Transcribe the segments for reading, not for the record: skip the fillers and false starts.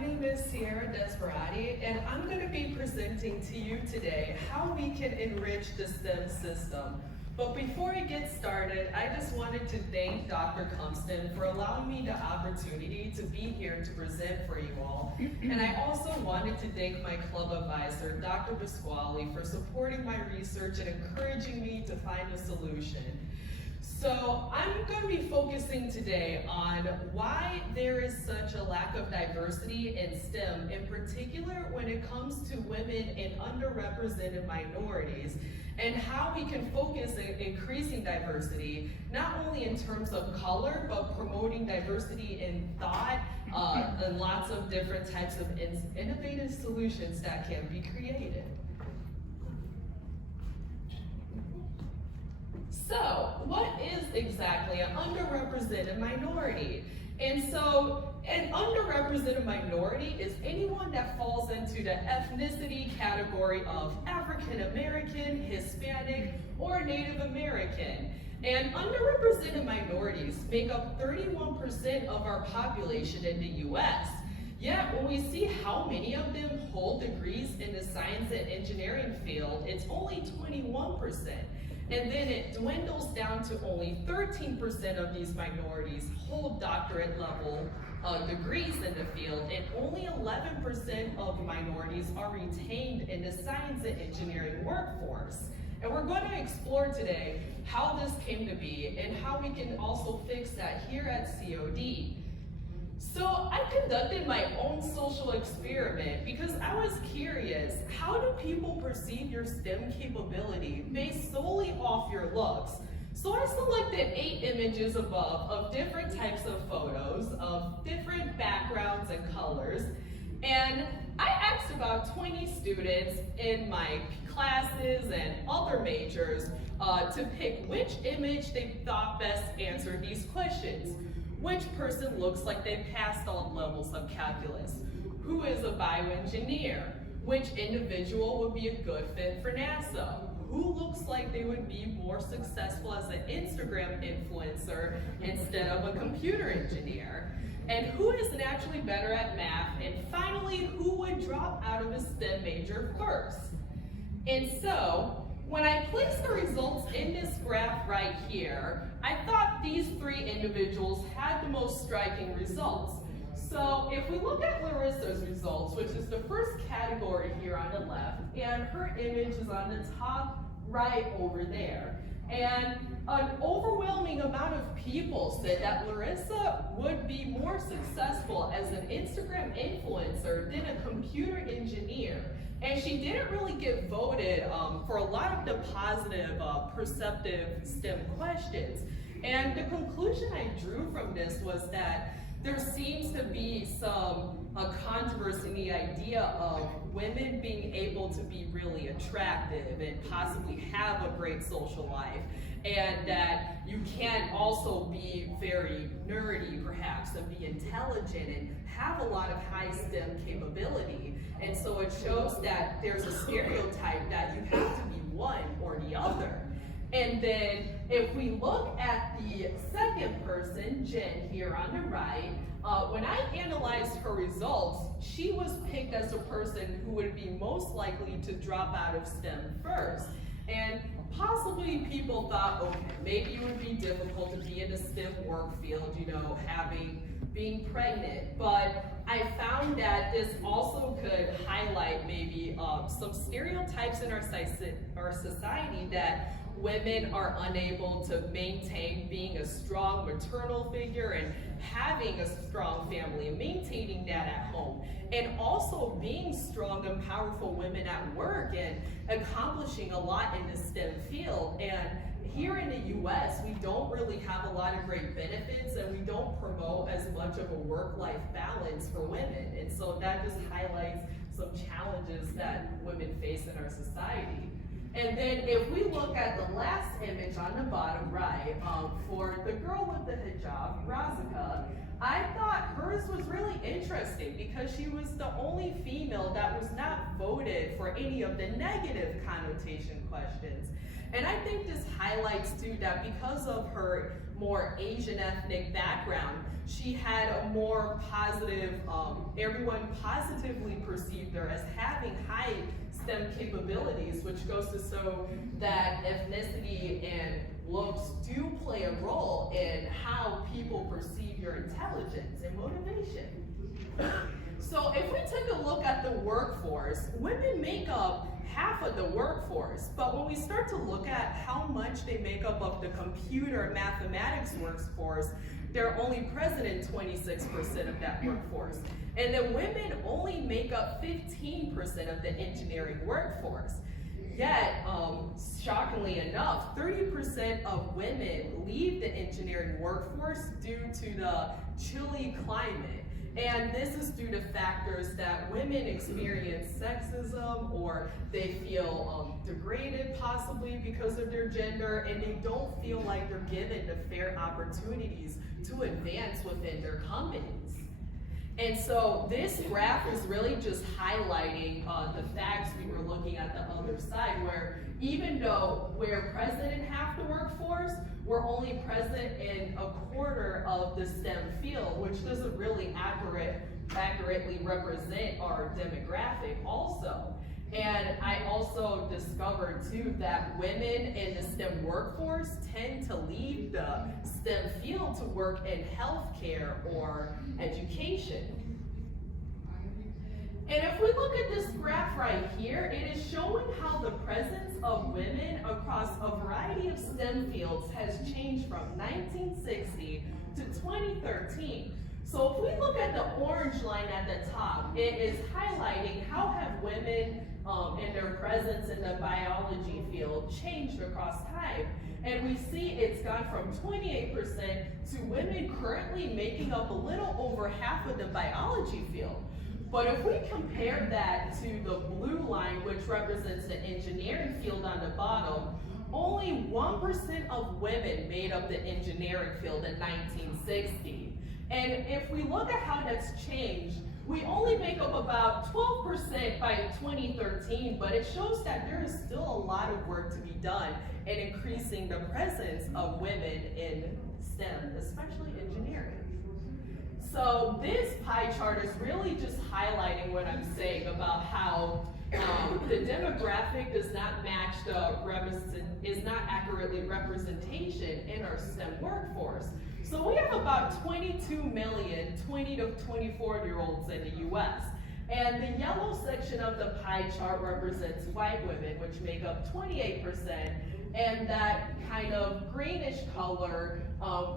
name is Sierra Desperati, and I'm going to be presenting to you today how we can enrich the STEM system. But before I get started, I just wanted to thank Dr. Kumston for allowing me the opportunity to be here to present for you all. And I also wanted to thank my club advisor, Dr. Pasquale, for supporting my research and encouraging me to find a solution. So I'm going to be focusing today on why there is such a lack of diversity in STEM, in particular when it comes to women and underrepresented minorities, and how we can focus on increasing diversity, not only in terms of color, but promoting diversity in thought and lots of different types of innovative solutions that can be created. So, what is exactly an underrepresented minority? And so, an underrepresented minority is anyone that falls into the ethnicity category of African American, Hispanic, or Native American. And underrepresented minorities make up 31% of our population in the US. Yet, when we see how many of them hold degrees in the science and engineering field, it's only 21%. And then it dwindles down to only 13% of these minorities hold doctorate level degrees in the field, and only 11% of minorities are retained in the science and engineering workforce. And we're going to explore today how this came to be and how we can also fix that here at COD. So I conducted my own social experiment because I was curious, how do people perceive your STEM capability based solely off your looks? So I selected 8 images above of different types of photos of different backgrounds and colors. And I asked about 20 students in my classes and other majors to pick which image they thought best answered these questions. Which person looks like they passed all levels of calculus? Who is a bioengineer? Which individual would be a good fit for NASA? Who looks like they would be more successful as an Instagram influencer instead of a computer engineer? And who is naturally better at math? And finally, who would drop out of a STEM major first? And so, when I placed the results in this graph right here, I thought these 3 individuals had the most striking results. So if we look at Larissa's results, which is the first category here on the left, and her image is on the top right over there. And an overwhelming amount of people said that Larissa would be more successful as an Instagram influencer than a computer engineer. And she didn't really get voted for a lot of the positive, perceptive STEM questions. And the conclusion I drew from this was that there seems to be a controversy in the idea of women being able to be really attractive and possibly have a great social life, and that you can also be very nerdy perhaps and be intelligent and have a lot of high STEM capability. And so it shows that there's a stereotype that you have to be one or the other. And then if we look at the second person, Jen, here on the right, when I analyzed her results, she was picked as a person who would be most likely to drop out of STEM first. And possibly people thought, okay, maybe it would be difficult to be in the STEM work field, you know, being pregnant. But I found that this also could highlight maybe some stereotypes in our society that women are unable to maintain being a strong maternal figure and having a strong family and maintaining that at home, and also being strong and powerful women at work and accomplishing a lot in the STEM field. And here in the US, we don't really have a lot of great benefits, and we don't promote as much of a work-life balance for women. And so that just highlights some challenges that women face in our society. And then if we look at the last image on the bottom right, for the girl with the hijab, Razika, I thought hers was really interesting because she was the only female that was not voted for any of the negative connotation questions. And I think this highlights too that because of her more Asian ethnic background, she had a more positive, everyone positively perceived her as having high STEM capabilities, which goes to show that ethnicity and looks do play a role in how people perceive your intelligence and motivation. So if we take a look at the workforce, women make up half of the workforce, but when we start to look at how much they make up of the computer and mathematics workforce, they're only present in 26% of that workforce. And then women only make up 15% of the engineering workforce. Yet, shockingly enough, 30% of women leave the engineering workforce due to the chilly climate. And this is due to factors that women experience sexism, or they feel degraded possibly because of their gender, and they don't feel like they're given the fair opportunities to advance within their companies. And so this graph is really just highlighting the facts we were looking at the other side, where even though we're present in half the workforce, we're only present in a quarter of the STEM field, which doesn't really accurately represent our demographic also. And I also discovered too that women in the STEM workforce tend to leave the STEM field to work in healthcare or education. And if we look at this graph right here, it is showing how the presence of women across a variety of STEM fields has changed from 1960 to 2013. So if we look at the orange line at the top, it is highlighting how have women and their presence in the biology field changed across time. And we see it's gone from 28% to women currently making up a little over half of the biology field. But if we compare that to the blue line, which represents the engineering field on the bottom, only 1% of women made up the engineering field in 1960. And if we look at how that's changed, we only make up about 12% by 2013, but it shows that there is still a lot of work to be done in increasing the presence of women in STEM, especially engineering. So this pie chart is really just highlighting what I'm saying about how the demographic does not match is not accurately representation in our STEM workforce. So we have about 22 million 20 to 24-year-olds in the US. And the yellow section of the pie chart represents white women, which make up 28%. And that kind of greenish color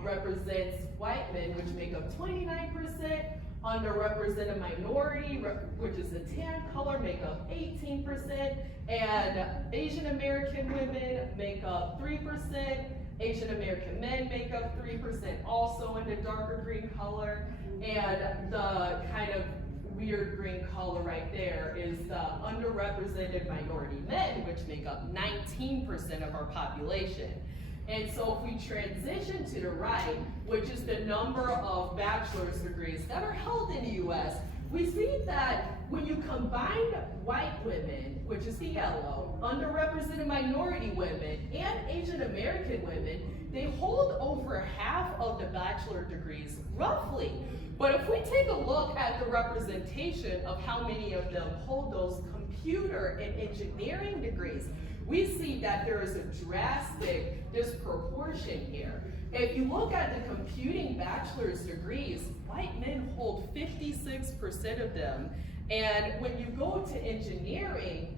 represents white men, which make up 29%. Underrepresented minority, which is the tan color, make up 18%. And Asian American women make up 3%. Asian American men make up 3%, also in the darker green color. And the kind of weird green color right there is the underrepresented minority men, which make up 19% of our population. And so if we transition to the right, which is the number of bachelor's degrees that are held in the US, we see that when you combine white women, which is the yellow, underrepresented minority women, and Asian American women, they hold over half of the bachelor degrees, roughly. But if we take a look at the representation of how many of them hold those computer and engineering degrees, we see that there is a drastic disproportion here. If you look at the computing bachelor's degrees, white men hold 56% of them. And when you go to engineering,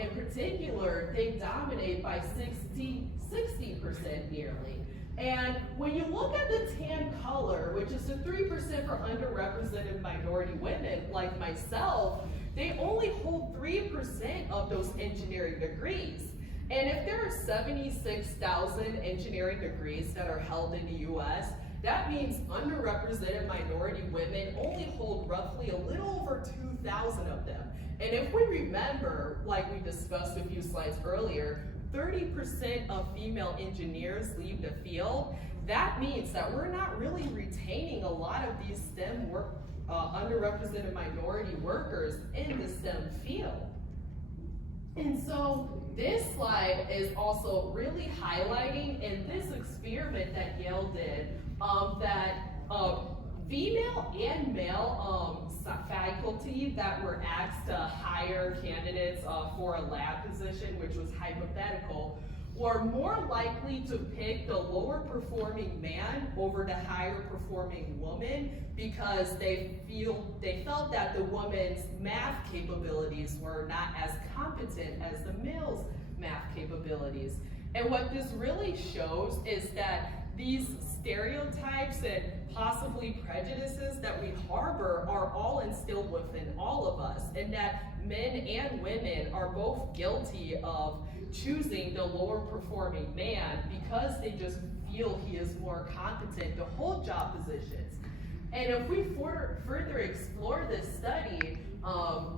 in particular, they dominate by 60% nearly. And when you look at the tan color, which is the 3% for underrepresented minority women like myself, they only hold 3% of those engineering degrees. And if there are 76,000 engineering degrees that are held in the US, that means underrepresented minority women only hold roughly a little over 2,000 of them. And if we remember, like we discussed a few slides earlier, 30% of female engineers leave the field. That means that we're not really retaining a lot of these STEM underrepresented minority workers in the STEM field. And so this slide is also really highlighting in this experiment that Yale did that female and male faculty that were asked to hire candidates for a lab position, which was hypothetical, were more likely to pick the lower performing man over the higher performing woman because they felt that the woman's math capabilities were not as competent as the male's math capabilities. And what this really shows is that these stereotypes and possibly prejudices that we harbor are all instilled within all of us, and that men and women are both guilty of choosing the lower performing man because they just feel he is more competent to hold job positions. And if we further explore this study,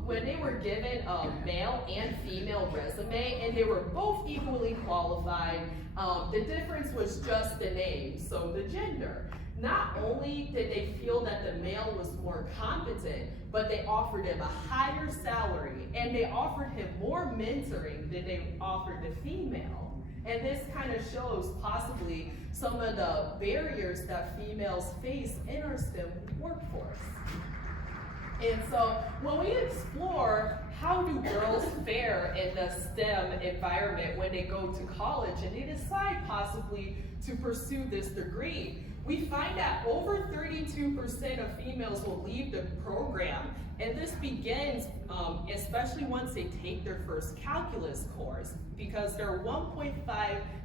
when they were given a male and female resume and they were both equally qualified, the difference was just the name, so the gender. Not only did they feel that the male was more competent, but they offered him a higher salary and they offered him more mentoring than they offered the female. And this kind of shows possibly some of the barriers that females face in our STEM workforce. And so when we explore how do girls fare in the STEM environment when they go to college and they decide possibly to pursue this degree, we find that over 32% of females will leave the program, and this begins especially once they take their first calculus course, because they're 1.5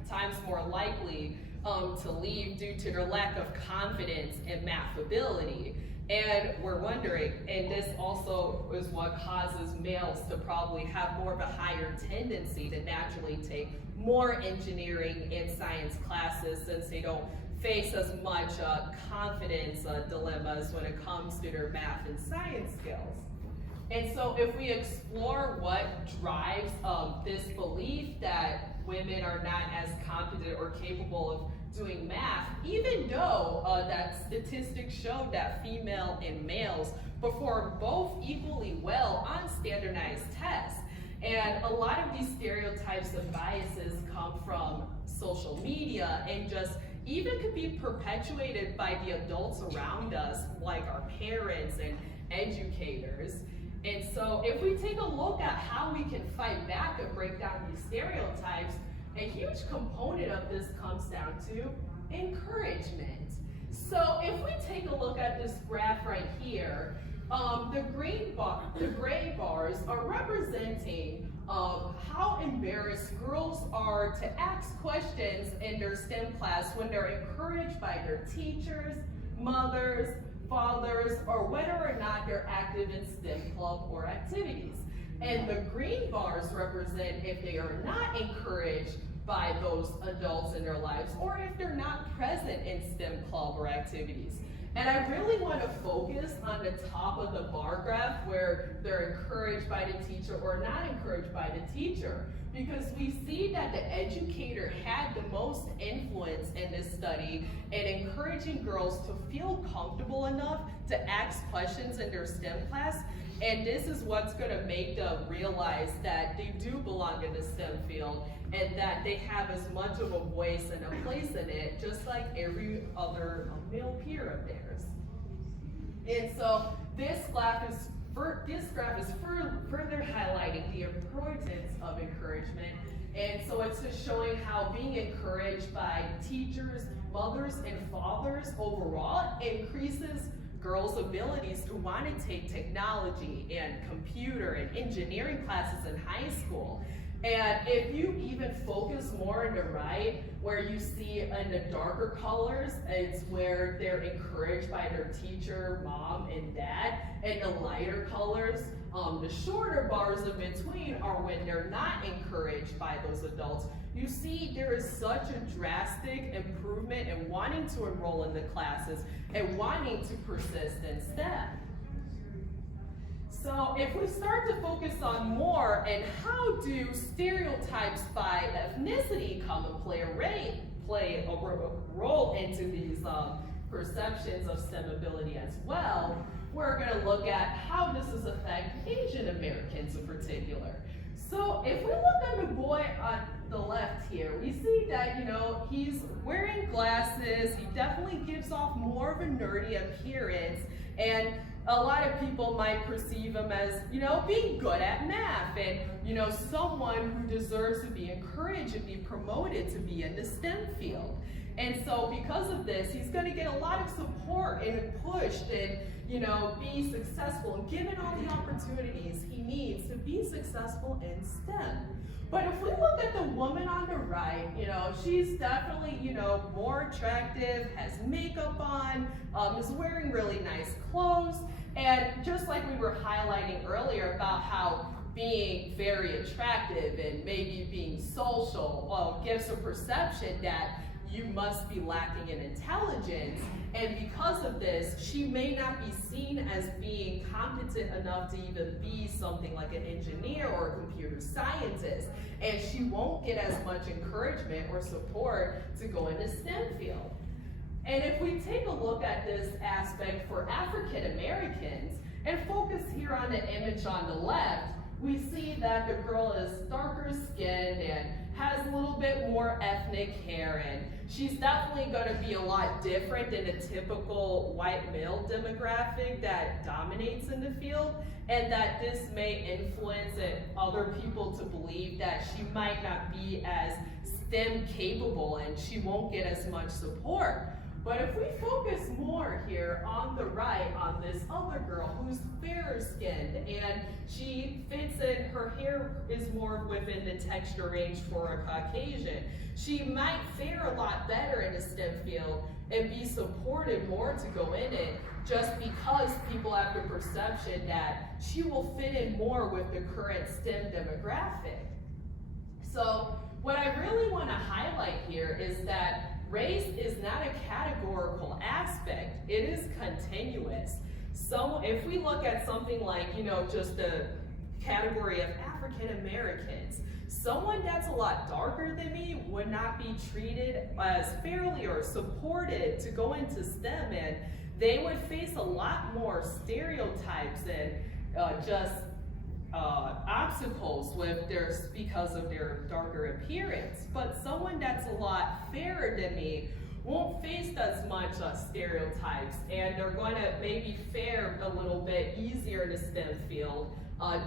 times more likely to leave due to their lack of confidence in math ability. And we're wondering, and this also is what causes males to probably have more of a higher tendency to naturally take more engineering and science classes, since they don't face as much confidence dilemmas when it comes to their math and science skills. And so if we explore what drives this belief that women are not as competent or capable of doing math, even though that statistics show that female and males perform both equally well on standardized tests. And a lot of these stereotypes and biases come from social media and just even could be perpetuated by the adults around us, like our parents and educators. And so if we take a look at how we can fight back and break down these stereotypes, a huge component of this comes down to encouragement. So if we take a look at this graph right here, the gray bars are representing how embarrassed girls are to ask questions in their STEM class when they're encouraged by their teachers, mothers, fathers, or whether or not they're active in STEM club or activities. And the green bars represent if they are not encouraged by those adults in their lives, or if they're not present in STEM club or activities. And I really want to focus on the top of the bar graph where they're encouraged by the teacher or not encouraged by the teacher, because we see that the educator had the most influence in this study in encouraging girls to feel comfortable enough to ask questions in their STEM class. And this is what's going to make them realize that they do belong in the STEM field and that they have as much of a voice and a place in it, just like every other male peer of theirs. And so this graph is further highlighting the importance of encouragement. And so it's just showing how being encouraged by teachers, mothers, and fathers overall increases girls' abilities to want to take technology and computer and engineering classes in high school. And if you even focus more on the right, where you see in the darker colors, it's where they're encouraged by their teacher, mom, and dad. And the lighter colors, the shorter bars in between, are when they're not encouraged by those adults. You see there is such a drastic improvement in wanting to enroll in the classes and wanting to persist in STEM. So if we start to focus on more and how do stereotypes by ethnicity come and play a role into these perceptions of STEM ability as well, we're going to look at how this affects Asian Americans in particular. So if we look at the boy on the left here, we see that, he's wearing glasses. He definitely gives off more of a nerdy appearance. And a lot of people might perceive him as, being good at math and, someone who deserves to be encouraged and be promoted to be in the STEM field. And so because of this, he's going to get a lot of support and pushed and, be successful and given all the opportunities he needs to be successful in STEM. But if we look at the woman on the right, she's definitely, more attractive, has makeup on, is wearing really nice clothes. And just like we were highlighting earlier about how being very attractive and maybe being social gives a perception that you must be lacking in intelligence. And because of this, she may not be seen as being competent enough to even be something like an engineer or a computer scientist. And she won't get as much encouragement or support to go in the STEM field. And if we take a look at this aspect for African Americans and focus here on the image on the left, we see that the girl is darker skinned and has a little bit more ethnic hair, and she's definitely going to be a lot different than the typical white male demographic that dominates in the field, and that this may influence other people to believe that she might not be as STEM capable and she won't get as much support. But if we focus more here on the right on this other girl who's fairer skinned and she fits in, her hair is more within the texture range for a Caucasian, she might fare a lot better in the STEM field and be supported more to go in it just because people have the perception that she will fit in more with the current STEM demographic. So what I really want to highlight here is that race is not a categorical aspect, it is continuous. So if we look at something like, just the category of African Americans, someone that's a lot darker than me would not be treated as fairly or supported to go into STEM, and they would face a lot more stereotypes and obstacles because of their darker appearance. But someone that's a lot fairer than me won't face as much stereotypes, and they're going to maybe fare a little bit easier in the STEM field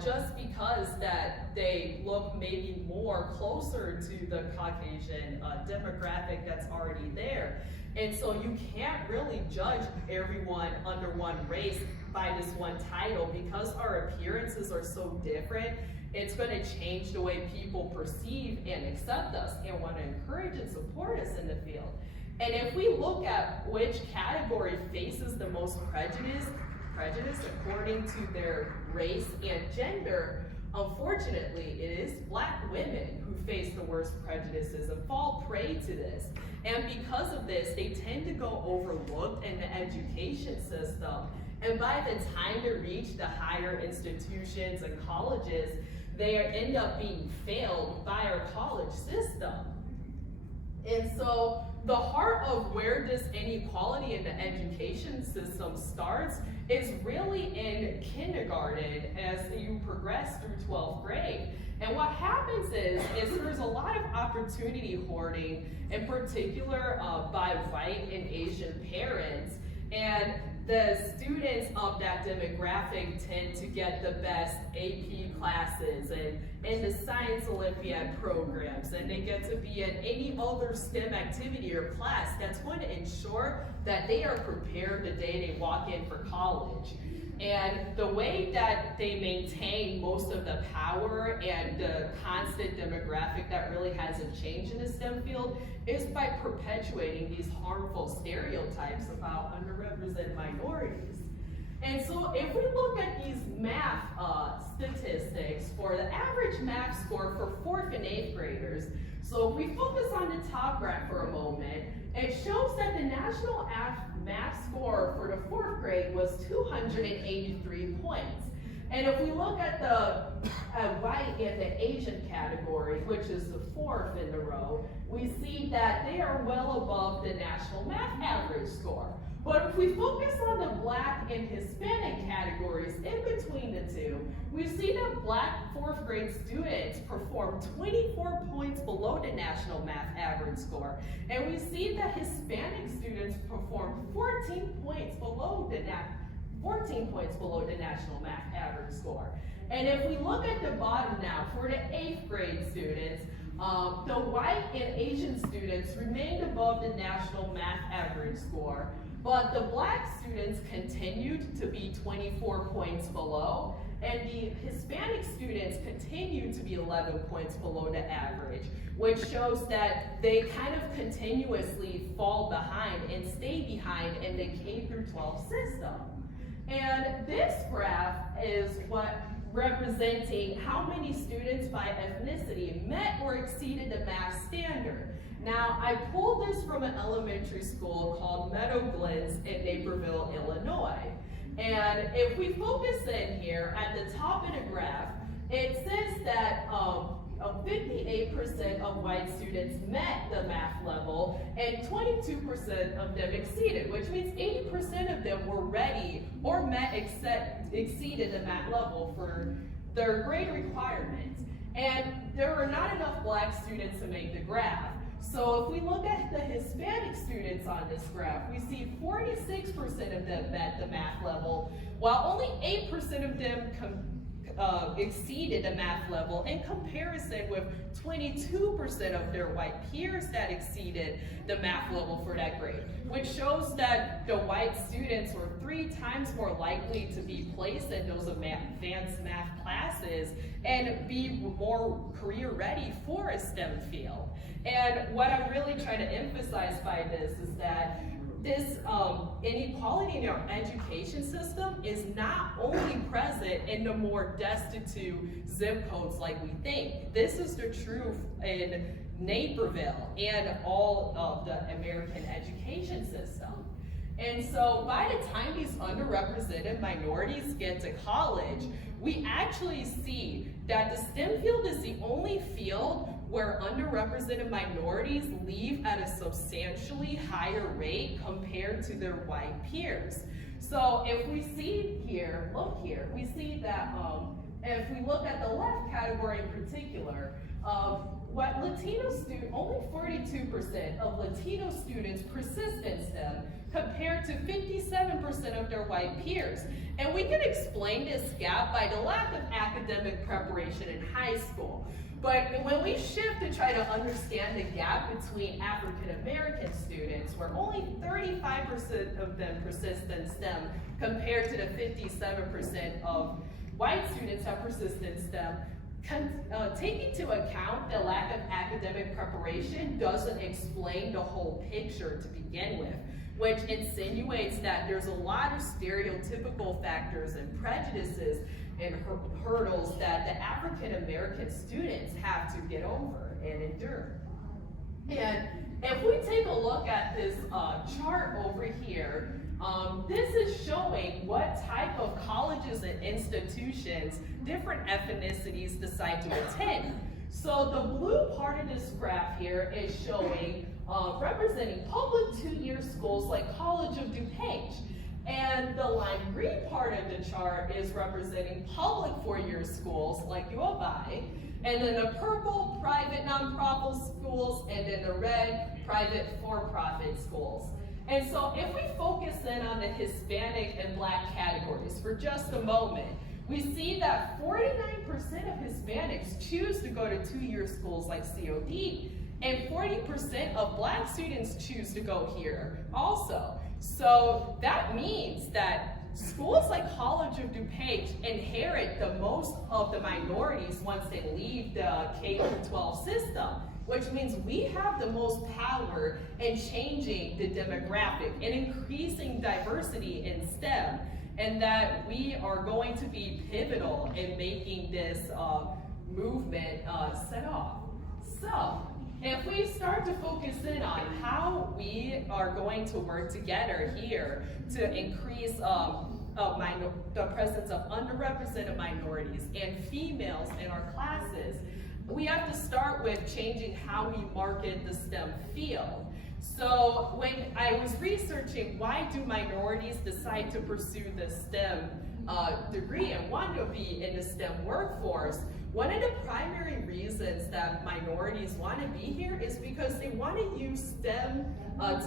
just because that they look maybe more closer to the Caucasian demographic that's already there. And so you can't really judge everyone under one race by this one title because our appearances are so different. It's going to change the way people perceive and accept us and want to encourage and support us in the field. And if we look at which category faces the most prejudice according to their race and gender, unfortunately, it is Black women who face the worst prejudices and fall prey to this. And because of this, they tend to go overlooked in the education system. And by the time they reach the higher institutions and colleges, they end up being failed by our college system. And so the heart of where this inequality in the education system starts is really in kindergarten as you progress through 12th grade. And what happens is there's a lot of opportunity hoarding, in particular by white and Asian parents, and the students of that demographic tend to get the best AP classes and in the science Olympiad programs, and they get to be in any other STEM activity or class that's going to ensure that they are prepared the day they walk in for college. And the way that they maintain most of the power and the constant demographic that really hasn't changed in the STEM field is by perpetuating these harmful stereotypes about underrepresented minorities. And so if we look at these math statistics for the average math score for 4th and 8th graders, so if we focus on the top graph for a moment, it shows that the national math score for the 4th grade was 283 points. And if we look at the white and the Asian category, which is the 4th in the row, we see that they are well above the national math average score. But if we focus on the Black and Hispanic categories in between the two, we see that Black fourth grade students perform 24 points below the national math average score. And we see that Hispanic students perform 14 points below the national math average score. And if we look at the bottom now, for the 8th grade students, the white and Asian students remained above the national math average score, but the Black students continued to be 24 points below, and the Hispanic students continued to be 11 points below the average, which shows that they kind of continuously fall behind and stay behind in the K through 12 system. And this graph is what representing how many students by ethnicity met or exceeded the math standard. Now, I pulled this from an elementary school called Meadow Glens in Naperville, Illinois. And if we focus in here at the top of the graph, it says that 58% of white students met the math level and 22% of them exceeded, which means 80% of them were ready or exceeded the math level for their grade requirements. And there were not enough Black students to make the graph. So if we look at the Hispanic students on this graph, we see 46% of them met the math level, while only 8% of them exceeded the math level in comparison with 22% of their white peers that exceeded the math level for that grade, which shows that the white students were 3 times more likely to be placed in those advanced math classes and be more career ready for a STEM field. And what I'm really trying to emphasize by this is that this inequality in our education system is not only present in the more destitute zip codes like we think. This is the truth in Naperville and all of the American education system. And so by the time these underrepresented minorities get to college, we actually see that the STEM field is the only field where underrepresented minorities leave at a substantially higher rate compared to their white peers. So if we see here, look here, we see that if we look at the left category in particular, what Latino students, only 42% of Latino students persist in STEM compared to 57% of their white peers. And we can explain this gap by the lack of academic preparation in high school. But when we shift to try to understand the gap between African American students, where only 35% of them persist in STEM compared to the 57% of white students that persist in STEM, taking into account the lack of academic preparation doesn't explain the whole picture to begin with, which insinuates that there's a lot of stereotypical factors and prejudices and hurdles that the African American students have to get over and endure. And if we take a look at this chart over here, this is showing what type of colleges and institutions different ethnicities decide to attend. So the blue part of this graph here is showing representing public 2-year schools like College of DuPage. And the lime green part of the chart is representing public 4-year schools like U of I, and then the purple private nonprofit schools, and then the red private for-profit schools. And so if we focus in on the Hispanic and Black categories for just a moment, we see that 49% of Hispanics choose to go to 2-year schools like COD, and 40% of Black students choose to go here also. So that means that schools like College of DuPage inherit the most of the minorities once they leave the K-12 system, which means we have the most power in changing the demographic and increasing diversity in STEM, and that we are going to be pivotal in making this movement set off. So, if we start to focus in on how we are going to work together here to increase the presence of underrepresented minorities and females in our classes, we have to start with changing how we market the STEM field. So when I was researching why do minorities decide to pursue the STEM degree and want to be in the STEM workforce, one of the primary reasons that minorities want to be here is because they want to use STEM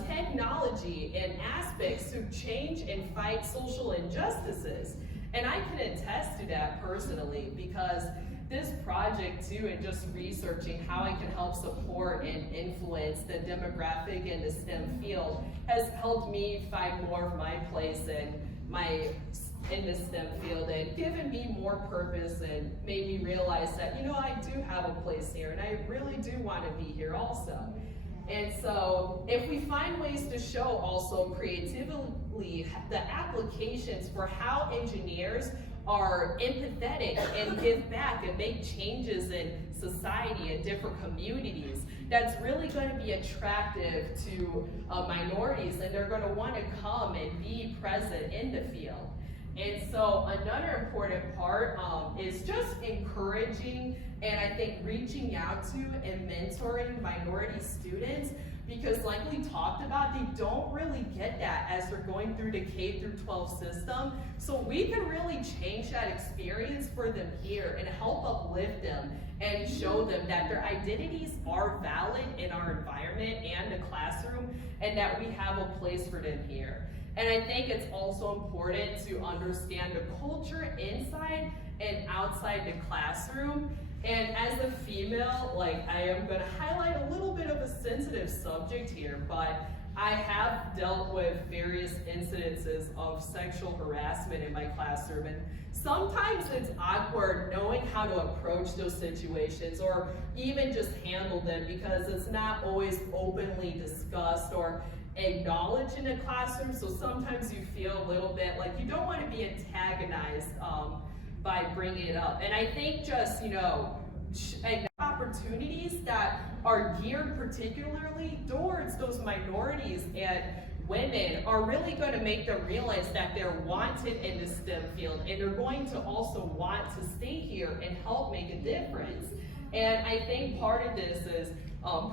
technology and aspects to change and fight social injustices. And I can attest to that personally, because this project too, and just researching how I can help support and influence the demographic in the STEM field, has helped me find more of my place in the STEM field, and given me more purpose, and made me realize that, you know, I do have a place here and I really do want to be here also. And so if we find ways to show also creatively the applications for how engineers are empathetic and give back and make changes in society and different communities, that's really going to be attractive to minorities, and they're going to want to come and be present in the field. And so another important part is just encouraging and I think reaching out to and mentoring minority students, because like we talked about, they don't really get that as they're going through the K through 12 system. So we can really change that experience for them here and help uplift them and show them that their identities are valid in our environment and the classroom, and that we have a place for them here. And I think it's also important to understand the culture inside and outside the classroom. And as a female, like, I am gonna highlight a little bit of a sensitive subject here, but I have dealt with various incidences of sexual harassment in my classroom, and sometimes it's awkward knowing how to approach those situations or even just handle them, because it's not always openly discussed or acknowledged in a classroom. So sometimes you feel a little bit like you don't want to be antagonized by bringing it up. And I think just, you know, opportunities that are geared particularly towards those minorities and women are really going to make them realize that they're wanted in the STEM field, and they're going to also want to stay here and help make a difference. And I think part of this is,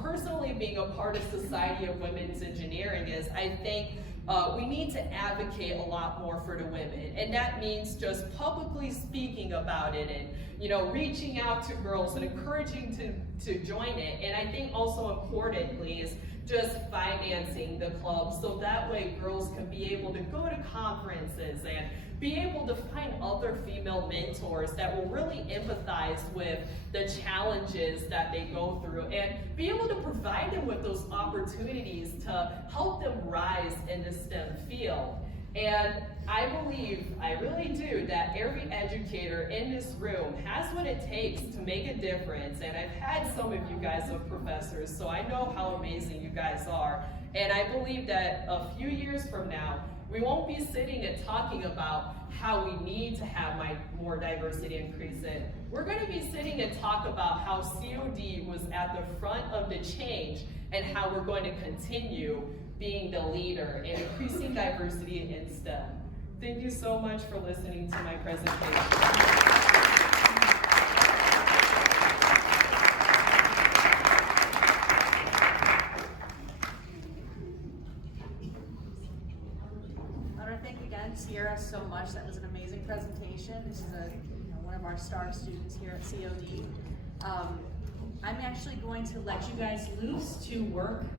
personally being a part of Society of Women's Engineering, is I think we need to advocate a lot more for the women. And that means just publicly speaking about it, and, you know, reaching out to girls and encouraging to join it. And I think also importantly is just financing the club, so that way girls can be able to go to conferences and be able to find other female mentors that will really empathize with the challenges that they go through, and be able to provide them with those opportunities to help them rise in the STEM field. And I believe, I really do, that every educator in this room has what it takes to make a difference. And I've had some of you guys as professors, so I know how amazing you guys are. And I believe that a few years from now, we won't be sitting and talking about how we need to have more diversity increase in. We're going to be sitting and talk about how COD was at the front of the change, and how we're going to continue being the leader in increasing diversity in STEM. Thank you so much for listening to my presentation. Sierra so much. That was an amazing presentation. This is one of our star students here at COD. I'm actually going to let you guys loose to work